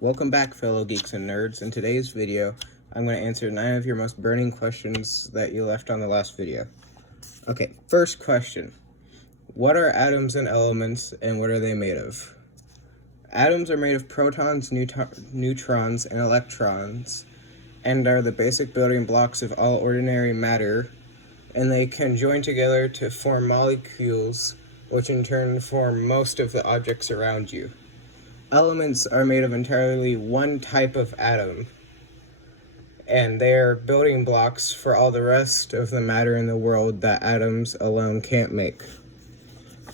Welcome back, fellow geeks and nerds. In today's video, I'm going to answer 9 of your most burning questions that you left on the last video. Okay, first question. What are atoms and elements, and what are they made of? Atoms are made of protons, neutrons, and electrons, and are the basic building blocks of all ordinary matter, and they can join together to form molecules, which in turn form most of the objects around you. Elements are made of entirely one type of atom, and they are building blocks for all the rest of the matter in the world that atoms alone can't make.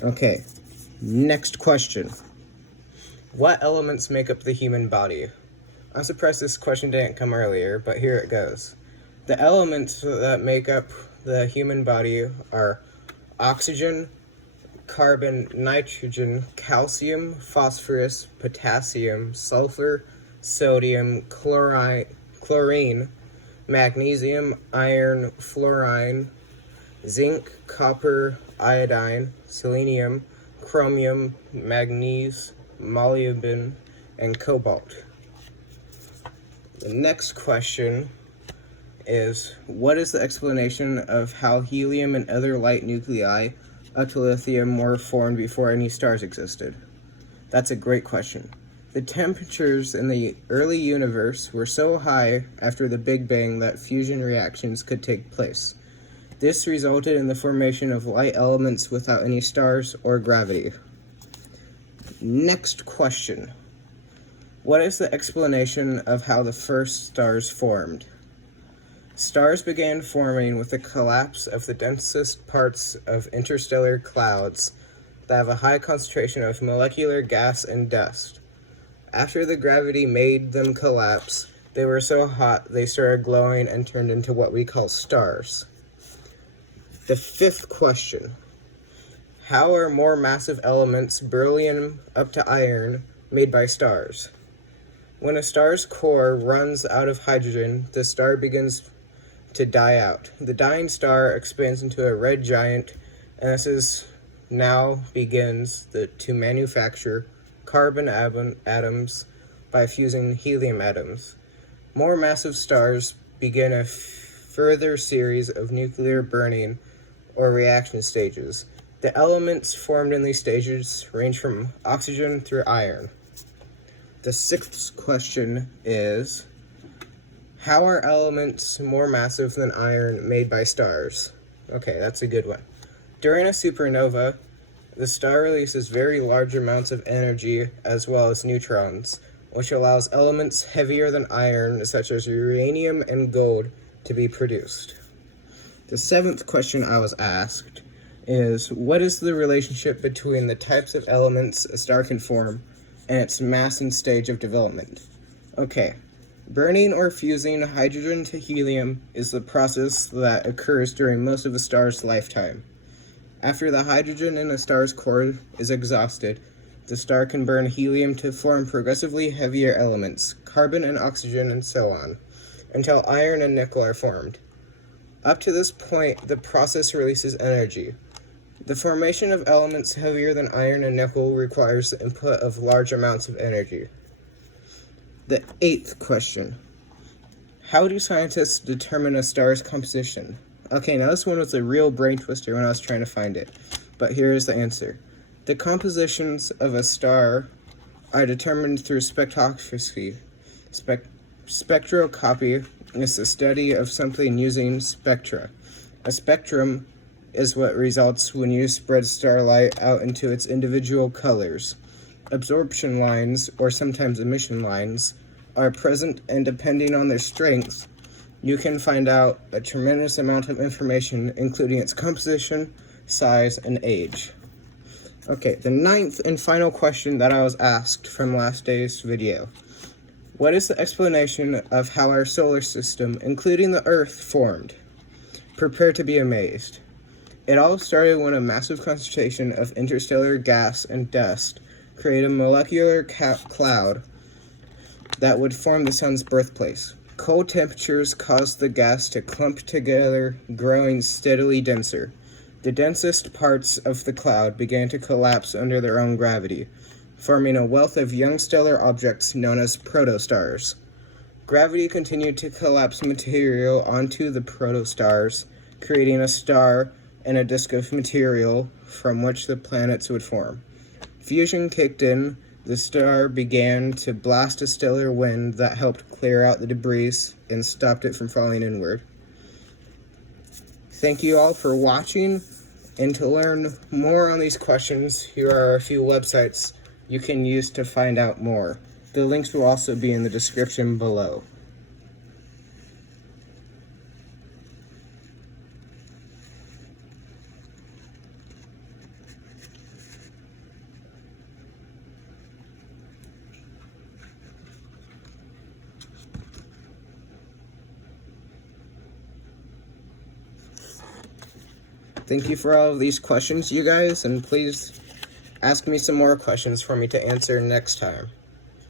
Okay, next question. What elements make up the human body? I'm surprised this question didn't come earlier, but here it goes. The elements that make up the human body are oxygen, carbon, nitrogen, calcium, phosphorus, potassium, sulfur, sodium, chlorine, magnesium, iron, fluorine, zinc, copper, iodine, selenium, chromium, manganese, molybdenum, and cobalt. The next question is, what is the explanation of how helium and other light nuclei up to lithium were formed before any stars existed? That's a great question. The temperatures in the early universe were so high after the Big Bang that fusion reactions could take place. This resulted in the formation of light elements without any stars or gravity. Next question. What is the explanation of how the first stars formed? Stars began forming with the collapse of the densest parts of interstellar clouds that have a high concentration of molecular gas and dust. After the gravity made them collapse, they were so hot they started glowing and turned into what we call stars. The fifth question. How are more massive elements, beryllium up to iron, made by stars? When a star's core runs out of hydrogen, the star begins to die out. The dying star expands into a red giant, and this now begins to manufacture carbon atoms by fusing helium atoms. More massive stars begin a further series of nuclear burning or reaction stages. The elements formed in these stages range from oxygen through iron. The sixth question is, how are elements more massive than iron made by stars? Okay, that's a good one. During a supernova, the star releases very large amounts of energy as well as neutrons, which allows elements heavier than iron, such as uranium and gold, to be produced. The seventh question I was asked is, what is the relationship between the types of elements a star can form and its mass and stage of development? Okay. Burning or fusing hydrogen to helium is the process that occurs during most of a star's lifetime. After the hydrogen in a star's core is exhausted, the star can burn helium to form progressively heavier elements, carbon and oxygen and so on, until iron and nickel are formed. Up to this point, the process releases energy. The formation of elements heavier than iron and nickel requires the input of large amounts of energy. The eighth question. How do scientists determine a star's composition? Okay, now this one was a real brain twister when I was trying to find it, but here is the answer. The compositions of a star are determined through spectroscopy. Spectroscopy is the study of something using spectra. A spectrum is what results when you spread starlight out into its individual colors. Absorption lines, or sometimes emission lines, are present, and depending on their strength, you can find out a tremendous amount of information, including its composition, size, and age. Okay, the ninth and final question that I was asked from last day's video. What is the explanation of how our solar system, including the Earth, formed? Prepare to be amazed. It all started when a massive concentration of interstellar gas and dust created a molecular cloud that would form the sun's birthplace. Cold temperatures caused the gas to clump together, growing steadily denser. The densest parts of the cloud began to collapse under their own gravity, forming a wealth of young stellar objects known as protostars. Gravity continued to collapse material onto the protostars, creating a star and a disk of material from which the planets would form. Fusion kicked in. The star began to blast a stellar wind that helped clear out the debris and stopped it from falling inward. Thank you all for watching, and to learn more on these questions, here are a few websites you can use to find out more. The links will also be in the description below. Thank you for all of these questions, you guys, and please ask me some more questions for me to answer next time.